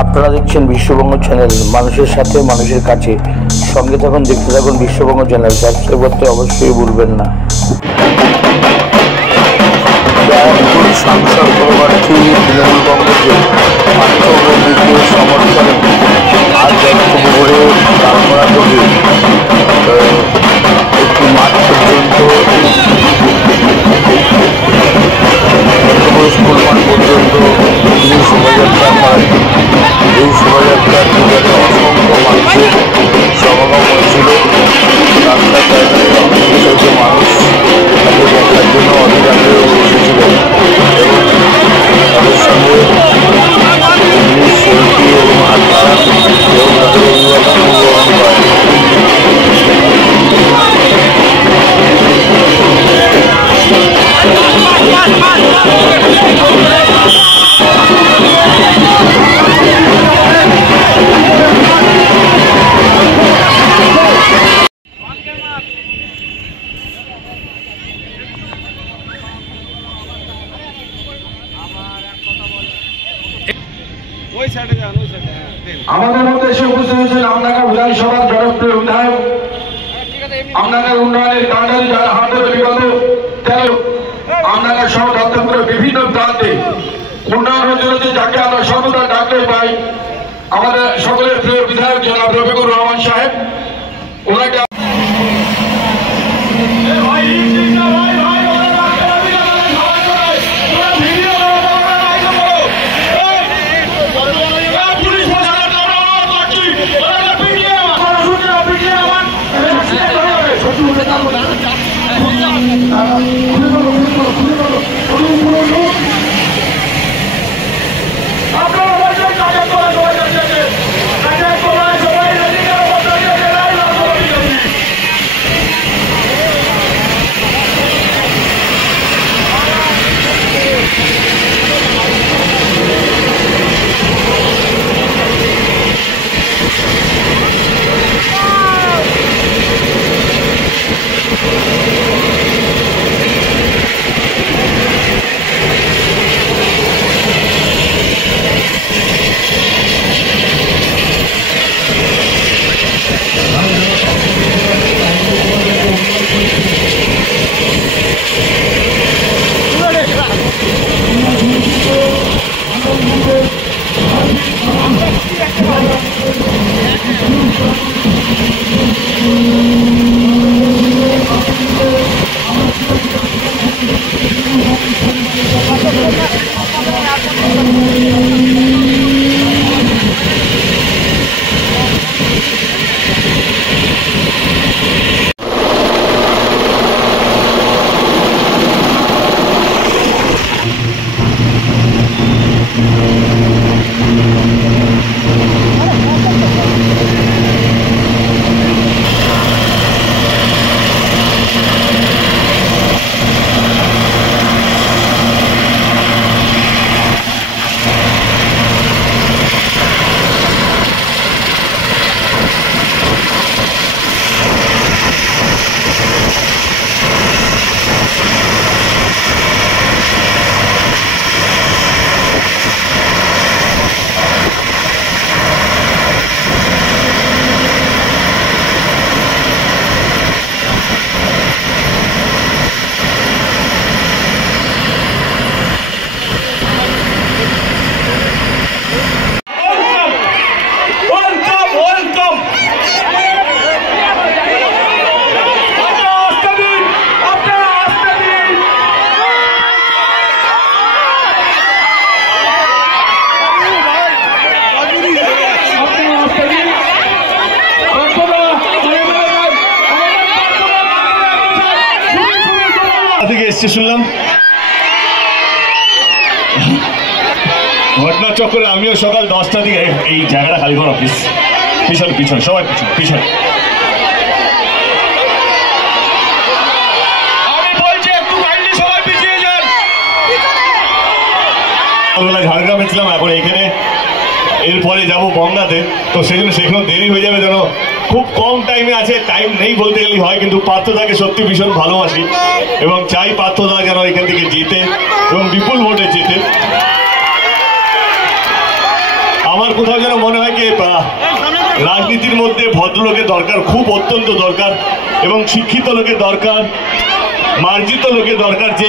আপনারা দেখছেন বিশ্ববঙ্গ চ্যানেল, মানুষের সাথে মানুষের কাছে। সঙ্গে থাকুন, দেখতে থাকুন বিশ্ববঙ্গ চ্যানেল। সাবস্ক্রাইব করতে অবশ্যই ভুলবেন না। ব্যারাকপুর সাংসদ প্রার্থী তৃণমূল কংগ্রেসের পার্থ ভৌমিককে সমর্থনে আজ দত্তপুকুরে তালমরা থেকে একটি মাঠ পর্যন্ত স্কুল মাঠ পর্যন্ত তিনি শোভাযাত্রা করেন। এই শোভাযাত্রার পিছনে অসংখ্য মানুষের সমাগম হয়েছিল। রাস্তার ধারে অনেক মানুষ তাকে দেখার জন্য অনেক আগে এসেছিলেন এবং তাদের সঙ্গে সেলফি এবং হাত ধরা এবং তাদের অভিবাদন গ্রহণ করেন। আমাদের মধ্যে এসে উপস্থিত হয়েছেন আমডাঙ্গা বিধানসভার জনপ্রিয় বিধায়ক, আমডাঙ্গার উন্নয়নের কাণ্ডারি যারা হাত ধরে বিগত 13 আমডাঙ্গা সহ দত্তপুরের বিভিন্ন প্রান্তে উন্নয়ন হচ্ছে, যাকে আমরা সর্বদা ডাকতে পাই আমাদের সকলের প্রিয় বিধায়ক জনাব রফিকুর রহমান সাহেব। ওনাকে থেকে এসছে শুনলাম ঘটনা চক্করে আমিও সকাল 10টা দিকে এই জায়গাটা খালি করো প্লিজ, পিছনে পিছনে সবাই পিছনে পিছনে। আমি বলছি একটু কাইন্ডলি সবাই পিছিয়ে যান। সকালবেলা ঝাড়গ্রামে ছিলাম, এখন এখানে এরপরে যাবো বঙ্গাতে, তো সেই জন্য সেখানেও দেরি হয়ে যাবে। যেন খুব কম টাইমে আছে, টাইম নেই বলতে গেলেই হয়, কিন্তু পার্থদাকে সত্যি ভীষণ ভালোবাসি এবং চাই পার্থদা যেন এখান থেকে জিতে এবং বিপুল ভোটে জিতে। আমার কোথাও যেন মনে হয় কি রাজনীতির মধ্যে ভদ্রলোকের দরকার, খুব অত্যন্ত দরকার, এবং শিক্ষিত লোকের দরকার, মার্জিত লোকের দরকার, যে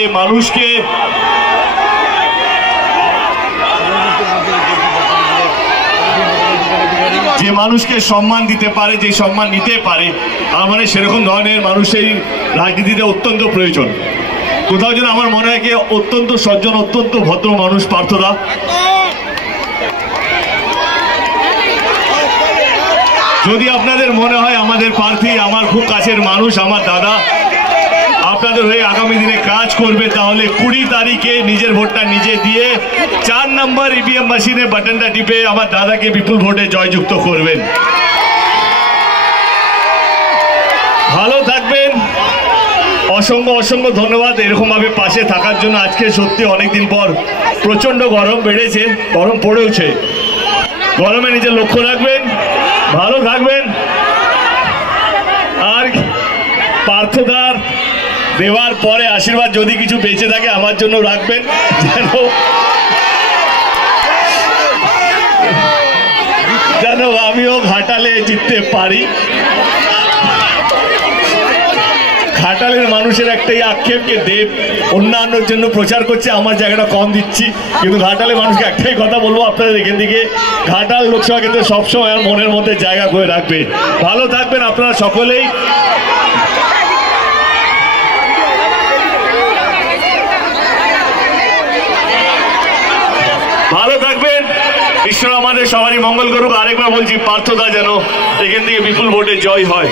মানুষকে সম্মান দিতে পারে, যে সম্মান নিতে পারে। আমার মানে সেরকম ধরনের মানুষ এই রাজনীতিতে অত্যন্ত প্রয়োজন। কোথাও যেন আমার মনে হয় কি অত্যন্ত সজ্জন, অত্যন্ত ভদ্র মানুষ পার্থদা। যদি আপনাদের মনে হয় আমাদের প্রার্থী আমার খুব কাছের মানুষ, আমার দাদা, আপনাদের হয়ে আগামী দিনে কাজ করবে, তাহলে 20 তারিখে নিজের ভোটটা নিজে দিয়ে 4 নম্বর ইভিএম মেশিনে বাটনটা টিপে আমার দাদাকে বিপুল ভোটে জয়যুক্ত করবেন। ভালো থাকবেন, অসংখ্য অসংখ্য ধন্যবাদ এরকম ভাবে পাশে থাকার জন্য। আজকে সত্যি অনেকদিন পর প্রচন্ড গরম বেড়েছে, গরম পড়েওছে, গরমে নিজের লক্ষ্য রাখবেন, ভালো থাকবেন। আর পার্থদার দেওয়ার পরে আশীর্বাদ যদি কিছু বেঁচে থাকে আমার জন্য রাখবেন, যেন আমিও ঘাটালে জিততে পারি। ঘাটালের মানুষের একটাই আক্ষেপকে দেব অন্যান্যর জন্য প্রচার করছে, আমার জায়গাটা কম দিচ্ছি, কিন্তু ঘাটালের মানুষকে একটাই কথা বলবো, আপনাদের এখান থেকে ঘাটাল লোকসভা কেন্দ্রে সবসময় আমার মনের মধ্যে জায়গা করে রাখবে। ভালো থাকবেন আপনারা সকলেই। ভালো থাকবেন, ঈশ্বর আমাদের সবারই মঙ্গল করুক। আরেকবার বলছি, পার্থদা যেন এখান থেকে বিপুল ভোটে জয় হয়।